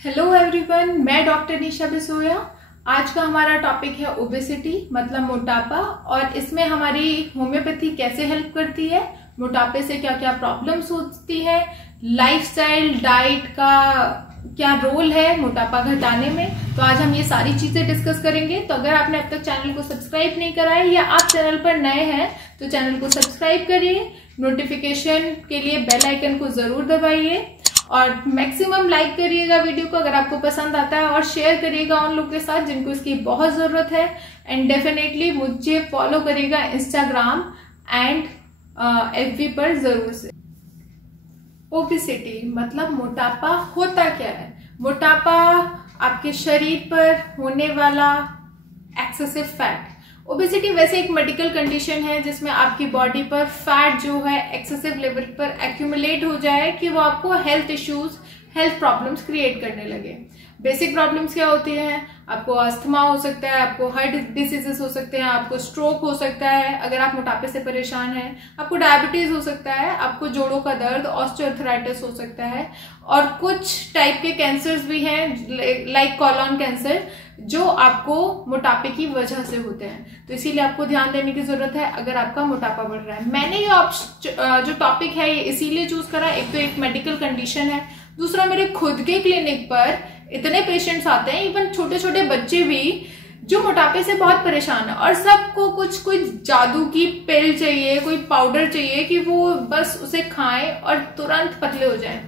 Hello everyone, मैं doctor निशा बिसोया। आज का हमारा टॉपिक है ओबेसिटी मतलब मोटापा, और इसमें हमारी होम्योपैथी कैसे हेल्प करती है, मोटापे से क्या क्या प्रॉब्लम्स होती है, लाइफस्टाइल डाइट का क्या रोल है मोटापा घटाने में। तो आज हम ये सारी चीजें डिस्कस करेंगे। तो अगर आपने अब तक चैनल को सब्सक्राइब नहीं करा है या आप चैनल पर नए हैं तो चैनल को सब्सक्राइब करिए, नोटिफिकेशन के लिए बेल आइकन को जरूर दबाइए और मैक्सिमम लाइक करिएगा वीडियो को अगर आपको पसंद आता है, और शेयर करिएगा उन लोगों के साथ जिनको इसकी बहुत जरूरत है। एंड डेफिनेटली मुझे फॉलो करिएगा इंस्टाग्राम एंड एफबी पर जरूर से। ओबेसिटी मतलब मोटापा होता क्या है? मोटापा आपके शरीर पर होने वाला एक्सेसिव फैट। ओबेसिटी वैसे एक मेडिकल कंडीशन है जिसमें आपकी बॉडी पर फैट जो है एक्सेसिव लेवल पर एक्यूमुलेट हो जाए कि वो आपको health issues, health problems create करने लगे। बेसिक प्रॉब्लम्स क्या होती हैं? आपको अस्थमा हो सकता है, आपको हार्ट डिसीजेस हो सकते हैं, आपको स्ट्रोक हो सकता है अगर आप मोटापे से परेशान हैं, आपको डायबिटीज हो सकता है, आपको जोड़ों का दर्द, ऑस्टियोआर्थराइटिस हो सकता है, और कुछ टाइप के कैंसर्स भी हैं लाइक कॉलन कैंसर जो आपको मोटापे की वजह से होते हैं। तो इसीलिए आपको ध्यान देने की जरूरत है अगर आपका मोटापा बढ़ रहा है। मैंने ये जो टॉपिक है ये इसीलिए चूज करा, एक तो एक मेडिकल कंडीशन है, दूसरा मेरे खुद के क्लिनिक पर इतने पेशेंट्स आते हैं, इवन छोटे छोटे बच्चे भी जो मोटापे से बहुत परेशान है, और सबको कोई जादू की पिल चाहिए, कोई पाउडर चाहिए कि वो बस उसे खाएं और तुरंत पतले हो जाएं।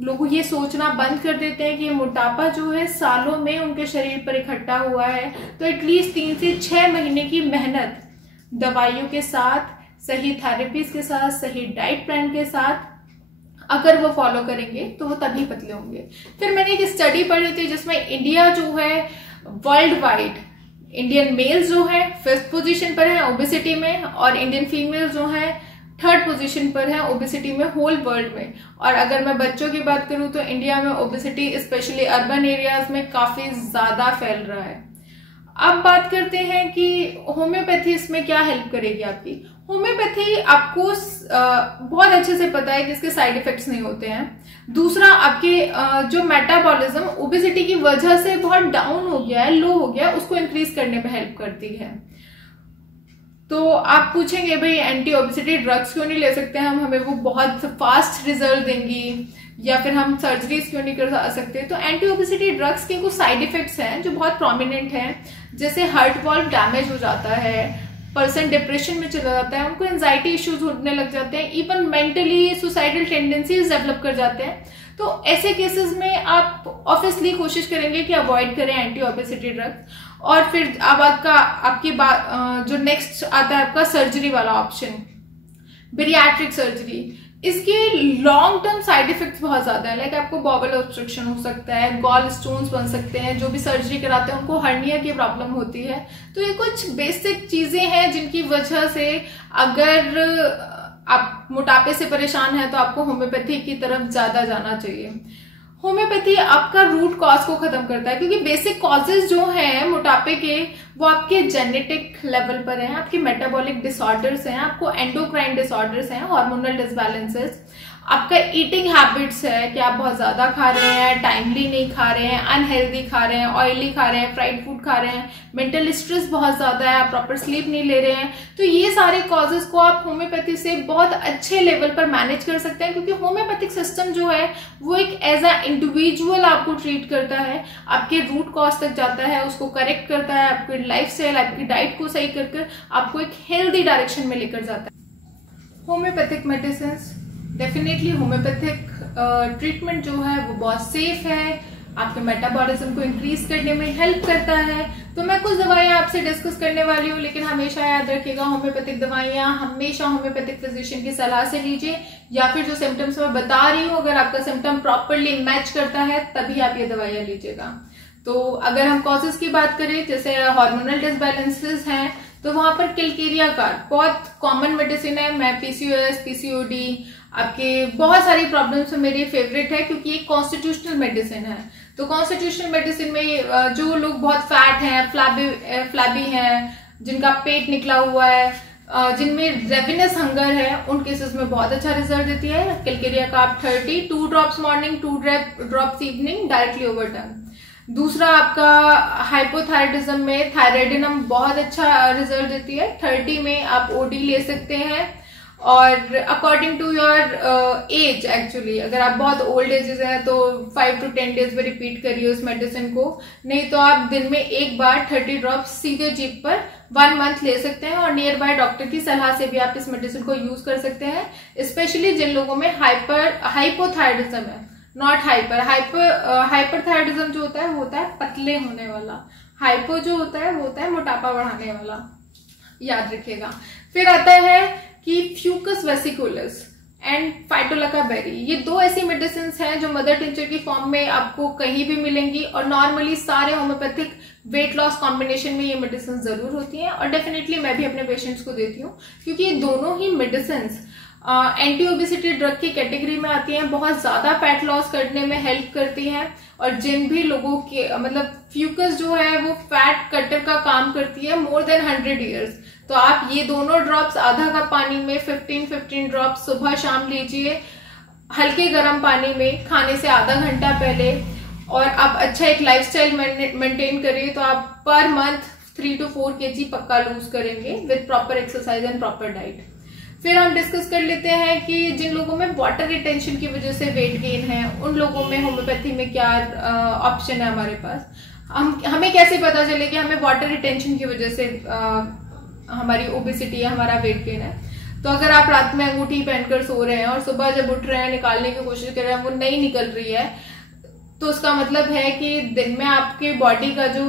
लोग ये सोचना बंद कर देते हैं कि ये मोटापा जो है सालों में उनके शरीर पर इकट्ठा हुआ है। तो एटलीस्ट 3 से 6 महीने की मेहनत दवाइयों के साथ, सही थेरेपीज के साथ, सही डाइट प्लान के साथ अगर वो फॉलो करेंगे तो वो तभी पतले होंगे। फिर मैंने एक स्टडी पढ़ी थी जिसमें इंडिया जो है वर्ल्ड वाइड, इंडियन मेल्स जो है 5th पोजीशन पर है ओबेसिटी में, और इंडियन फीमेल्स जो है 3rd पोजीशन पर है ओबेसिटी में होल वर्ल्ड में। और अगर मैं बच्चों की बात करूं तो इंडिया में ओबेसिटी स्पेशली अर्बन एरियाज में काफी ज्यादा फैल रहा है। अब बात करते हैं कि होम्योपैथी इसमें क्या हेल्प करेगी आपकी। होम्योपैथी आपको बहुत अच्छे से पता है कि इसके साइड इफेक्ट्स नहीं होते हैं। दूसरा, आपके जो मेटाबॉलिज्म ओबेसिटी की वजह से बहुत डाउन हो गया है, लो हो गया है, उसको इंक्रीज करने में हेल्प करती है। तो आप पूछेंगे भाई एंटी ओबेसिटी ड्रग्स क्यों नहीं ले सकते हम, हमें वो बहुत फास्ट रिजल्ट देंगी, या फिर हम सर्जरीज क्यों नहीं कर सकते? तो एंटी ओबेसिटी ड्रग्स के कुछ साइड इफेक्ट्स हैं जो बहुत प्रोमिनेंट हैं, जैसे हार्ट वॉल्व डैमेज हो जाता है, पर्सन डिप्रेशन में चला जाता है, उनको एंजाइटी इश्यूज होने लग जाते हैं, even mentally suicidal tendencies develop कर जाते हैं। तो ऐसे केसेस में आप ऑब्वियसली कोशिश करेंगे कि अवॉइड करें एंटी ओबेसिटी ड्रग्स। और फिर अब आपकी बात जो नेक्स्ट आता है आपका सर्जरी वाला ऑप्शन, बेरियाट्रिक सर्जरी। इसके लॉन्ग टर्म साइड इफेक्ट्स बहुत ज्यादा है, लाइक आपको बॉवल ऑब्स्ट्रक्शन हो सकता है, गॉल स्टोन्स बन सकते हैं, जो भी सर्जरी कराते हैं उनको हर्निया की प्रॉब्लम होती है। तो ये कुछ बेसिक चीजें हैं जिनकी वजह से अगर आप मोटापे से परेशान हैं तो आपको होम्योपैथी की तरफ ज्यादा जाना चाहिए। होम्योपैथी आपका रूट कॉज को खत्म करता है, क्योंकि बेसिक कॉजेज जो हैं मोटापे के वो आपके जेनेटिक लेवल पर हैं, आपके मेटाबॉलिक डिसऑर्डर्स हैं, आपको एंडोक्राइन डिसऑर्डर्स हैं, हार्मोनल डिसबैलेंसेस, आपका ईटिंग हैबिट्स है कि आप बहुत ज्यादा खा रहे हैं, टाइमली नहीं खा रहे हैं, अनहेल्दी खा रहे हैं, ऑयली खा रहे हैं, फ्राइड फूड खा रहे हैं, मेंटल स्ट्रेस बहुत ज्यादा है, आप प्रॉपर स्लीप नहीं ले रहे हैं। तो ये सारे कॉजेज को आप होम्योपैथी से बहुत अच्छे लेवल पर मैनेज कर सकते हैं, क्योंकि होम्योपैथिक सिस्टम जो है वो एक एज अ इंडिविजुअल आपको ट्रीट करता है, आपके रूट कॉज तक जाता है, उसको करेक्ट करता है, आपकी लाइफस्टाइल, आपकी डाइट को सही कर आपको एक हेल्दी डायरेक्शन में लेकर जाता है। Homeopathic medicine, definitely homeopathic treatment जो है वो बहुत सेफ है, आपके मेटाबॉलिज्म को इंक्रीज करने में हेल्प करता है। तो मैं कुछ दवाइयां आपसे डिस्कस करने वाली हूँ, लेकिन हमेशा याद रखिएगा होम्योपैथिक दवाइयां हमेशा होम्योपैथिक फिजिशियन की सलाह से लीजिए, या फिर जो सिम्टम्स मैं बता रही हूँ अगर आपका सिम्टम प्रॉपरली मैच करता है तभी आप ये दवाइयां लीजिएगा। तो अगर हम कॉजेज की बात करें, जैसे हार्मोनल डिसबैलेंसेस हैं, तो वहां पर किलकेरिया कार्ड बहुत कॉमन मेडिसिन है। मैं पीसीओएस, पीसीओडी, आपके बहुत सारी प्रॉब्लम्स मेरी फेवरेट है, क्योंकि ये कॉन्स्टिट्यूशनल मेडिसिन है। तो कॉन्स्टिट्यूशनल मेडिसिन में जो लोग बहुत फैट हैं, फ्लैबी हैं, जिनका पेट निकला हुआ है, जिनमें रेविनस हंगर है उन केसेस में बहुत अच्छा रिजल्ट देती है। कैलकेरिया का आप 30 2 drops morning 2 drops evening directly over tongue. दूसरा आपका हाइपोथायराइडिज्म में थायराइडिनम बहुत अच्छा रिजल्ट देती है। 30 में आप ओडी ले सकते हैं और according to your age, actually अगर आप बहुत ओल्ड एजेस हैं तो 5 to 10 डेज में रिपीट करिए उस मेडिसिन को, नहीं तो आप दिन में एक बार 30 ड्रॉप्स सीधे जीभ पर 1 मंथ ले सकते हैं और नियर बाय डॉक्टर की सलाह से भी आप इस मेडिसिन को यूज कर सकते हैं। स्पेशली जिन लोगों में हाइपोथायराइडिज्म है, नॉट हाइपरथायराइडिज्म जो होता है वो होता है पतले होने वाला, हाइपो जो होता है वो होता है मोटापा बढ़ाने वाला, याद रखिएगा। फिर आता है कि फ्यूकस वेसिकुलस एंड फाइटोलका बेरी, ये 2 ऐसी मेडिसिन हैं जो मदर टिंचर की फॉर्म में आपको कहीं भी मिलेंगी और नॉर्मली सारे होम्योपैथिक वेट लॉस कॉम्बिनेशन में ये मेडिसिन जरूर होती हैं और डेफिनेटली मैं भी अपने पेशेंट्स को देती हूँ क्योंकि ये दोनों ही मेडिसिन एंटी ओबेसिटी ड्रग की कैटेगरी में आती हैं, बहुत ज्यादा फैट लॉस करने में हेल्प करती हैं और जिन भी लोगों के मतलब फ्यूकस जो है वो फैट कटर का काम करती है मोर देन 100 ईयर्स, तो आप ये दोनों ड्रॉप्स आधा कप पानी में 15 ड्रॉप्स सुबह शाम लीजिए हल्के गर्म पानी में खाने से आधा घंटा पहले, और आप अच्छा एक लाइफस्टाइल मेंटेन करिए तो आप पर मंथ 3 to 4 kg पक्का लूज करेंगे with proper exercise and proper diet. फिर हम डिस्कस कर लेते हैं कि जिन लोगों में वाटर रिटेंशन की वजह से वेट गेन है उन लोगों में होम्योपैथी में क्या ऑप्शन है हमारे पास। हमें कैसे पता चले कि हमें वाटर रिटेंशन की वजह से हमारी ओबेसिटी है, हमारा वेट गेन है। तो अगर आप रात में अंगूठी पहनकर सो रहे हैं और सुबह जब उठ रहे हैं निकालने की कोशिश कर रहे हैं वो नहीं निकल रही है, तो उसका मतलब है कि दिन में आपके बॉडी का जो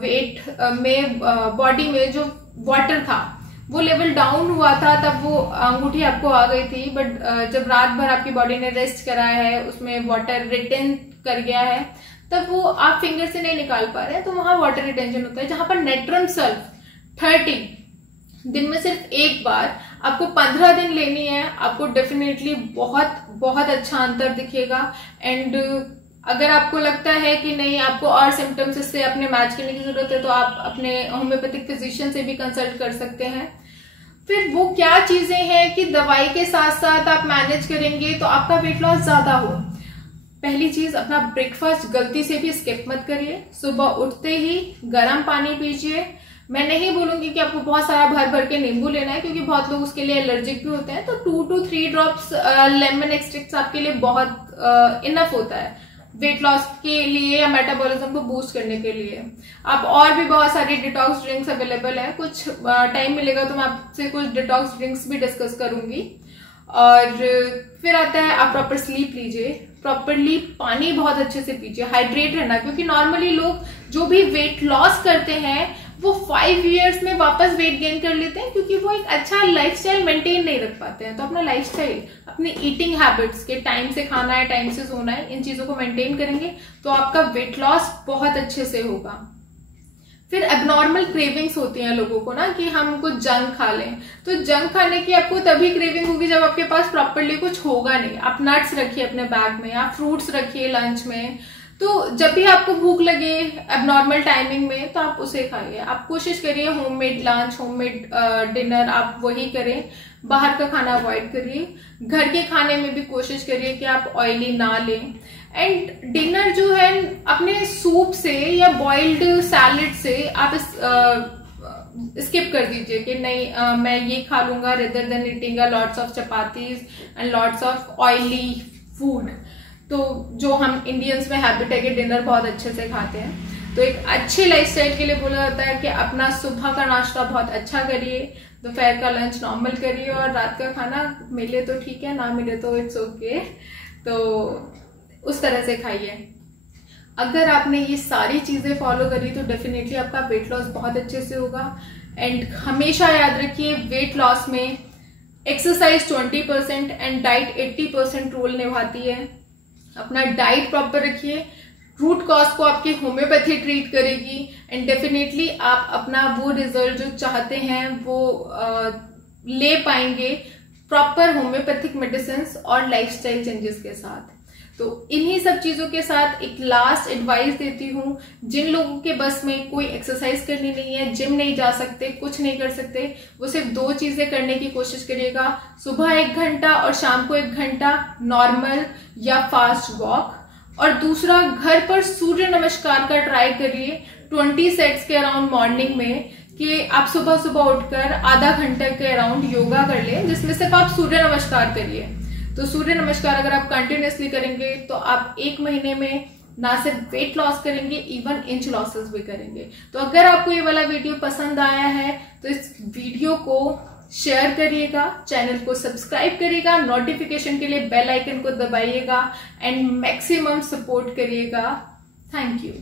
वेट में बॉडी में जो वाटर था वो लेवल डाउन हुआ था, तब वो अंगूठी आपको आ गई थी। बट जब रात भर आपकी बॉडी ने रेस्ट करा है, उसमें वाटर रिटेन कर गया है, तब वो आप फिंगर से नहीं निकाल पा रहे हैं, तो वहां वाटर रिटेंशन होता है। जहां पर नेट्रम सल्फ 30 दिन में सिर्फ एक बार आपको 15 दिन लेनी है, आपको डेफिनेटली बहुत बहुत अच्छा अंतर दिखेगा। एंड अगर आपको लगता है कि नहीं आपको और सिम्टम्स इससे अपने मैच करने की जरूरत है तो आप अपने होम्योपैथिक फिजिशियन से भी कंसल्ट कर सकते हैं। फिर वो क्या चीजें हैं कि दवाई के साथ साथ आप मैनेज करेंगे तो आपका वेट लॉस ज्यादा हो। पहली चीज, अपना ब्रेकफास्ट गलती से भी स्किप मत करिए। सुबह उठते ही गर्म पानी पीजिए। मैं नहीं बोलूंगी कि आपको बहुत सारा भर भर के नींबू लेना है क्योंकि बहुत लोग उसके लिए एलर्जिक भी होते हैं, तो 2 to 3 ड्रॉप्स लेमन एक्सट्रैक्ट आपके लिए बहुत इनफ होता है वेट लॉस के लिए या मेटाबॉलिज्म को बूस्ट करने के लिए। आप और भी बहुत सारी डिटॉक्स ड्रिंक्स अवेलेबल है, कुछ टाइम मिलेगा तो मैं आपसे कुछ डिटॉक्स ड्रिंक्स भी डिस्कस करूंगी। और फिर आता है आप प्रॉपर स्लीप लीजिए, प्रॉपरली पानी बहुत अच्छे से पीजिए, हाइड्रेट रहना, क्योंकि नॉर्मली लोग जो भी वेट लॉस करते हैं वो 5 years में वापस वेट गेन कर लेते हैं क्योंकि वो एक अच्छा लाइफस्टाइल मेंटेन नहीं रख पाते हैं। तो अपना लाइफस्टाइल, अपनी ईटिंग हैबिट्स के टाइम से खाना है, टाइम से सोना है, इन चीजों को मेंटेन करेंगे तो आपका वेट लॉस बहुत अच्छे से होगा। फिर एबनॉर्मल क्रेविंग्स होती हैं लोगों को ना कि हम कुछ जंक खा लें, तो जंक खाने की आपको तभी क्रेविंग होगी जब आपके पास प्रॉपरली कुछ होगा नहीं। आप नट्स रखिए अपने बैग में, आप फ्रूट्स रखिए लंच में, तो जब भी आपको भूख लगे एबनॉर्मल टाइमिंग में तो आप उसे खाइए। आप कोशिश करिए होममेड लंच, होममेड डिनर आप वही करें, बाहर का खाना अवॉइड करिए। घर के खाने में भी कोशिश करिए कि आप ऑयली ना लें। एंड डिनर जो है अपने सूप से या बॉइल्ड सैलेड से आप स्किप कर दीजिए कि नहीं मैं ये खा लूंगा rather than eating lots of chapatis and lots of oily food. तो जो हम इंडियंस में हैबिट है कि डिनर बहुत अच्छे से खाते हैं, तो एक अच्छे लाइफस्टाइल के लिए बोला जाता है कि अपना सुबह का नाश्ता बहुत अच्छा करिए, दोपहर का लंच नॉर्मल करिए और रात का खाना मिले तो ठीक है, ना मिले तो इट्स ओके, तो उस तरह से खाइए। अगर आपने ये सारी चीजें फॉलो करी तो डेफिनेटली आपका वेट लॉस बहुत अच्छे से होगा। एंड हमेशा याद रखिए वेट लॉस में एक्सरसाइज 20% एंड डाइट 80% रोल निभाती है। अपना डाइट प्रॉपर रखिए, रूट कॉज को आपकी होम्योपैथी ट्रीट करेगी एंड डेफिनेटली आप अपना वो रिजल्ट जो चाहते हैं वो ले पाएंगे प्रॉपर होम्योपैथिक मेडिसिन और लाइफस्टाइल चेंजेस के साथ। तो इन्हीं सब चीजों के साथ एक लास्ट एडवाइस देती हूँ, जिन लोगों के बस में कोई एक्सरसाइज करनी नहीं है, जिम नहीं जा सकते, कुछ नहीं कर सकते, वो सिर्फ 2 चीजें करने की कोशिश करिएगा। सुबह 1 घंटा और शाम को 1 घंटा नॉर्मल या फास्ट वॉक, और दूसरा घर पर सूर्य नमस्कार का ट्राई करिए 20 सेट्स के अराउंड मॉर्निंग में, कि आप सुबह सुबह उठकर आधा घंटे के अराउंड योगा कर लें, जिसमें सिर्फ आप सूर्य नमस्कार करिए। तो सूर्य नमस्कार अगर आप कंटिन्यूअसली करेंगे तो आप 1 महीने में ना सिर्फ वेट लॉस करेंगे, इवन इंच लॉसेस भी करेंगे। तो अगर आपको ये वाला वीडियो पसंद आया है तो इस वीडियो को शेयर करिएगा, चैनल को सब्सक्राइब करिएगा, नोटिफिकेशन के लिए बेल आइकन को दबाइएगा एंड मैक्सिमम सपोर्ट करिएगा। Thank you.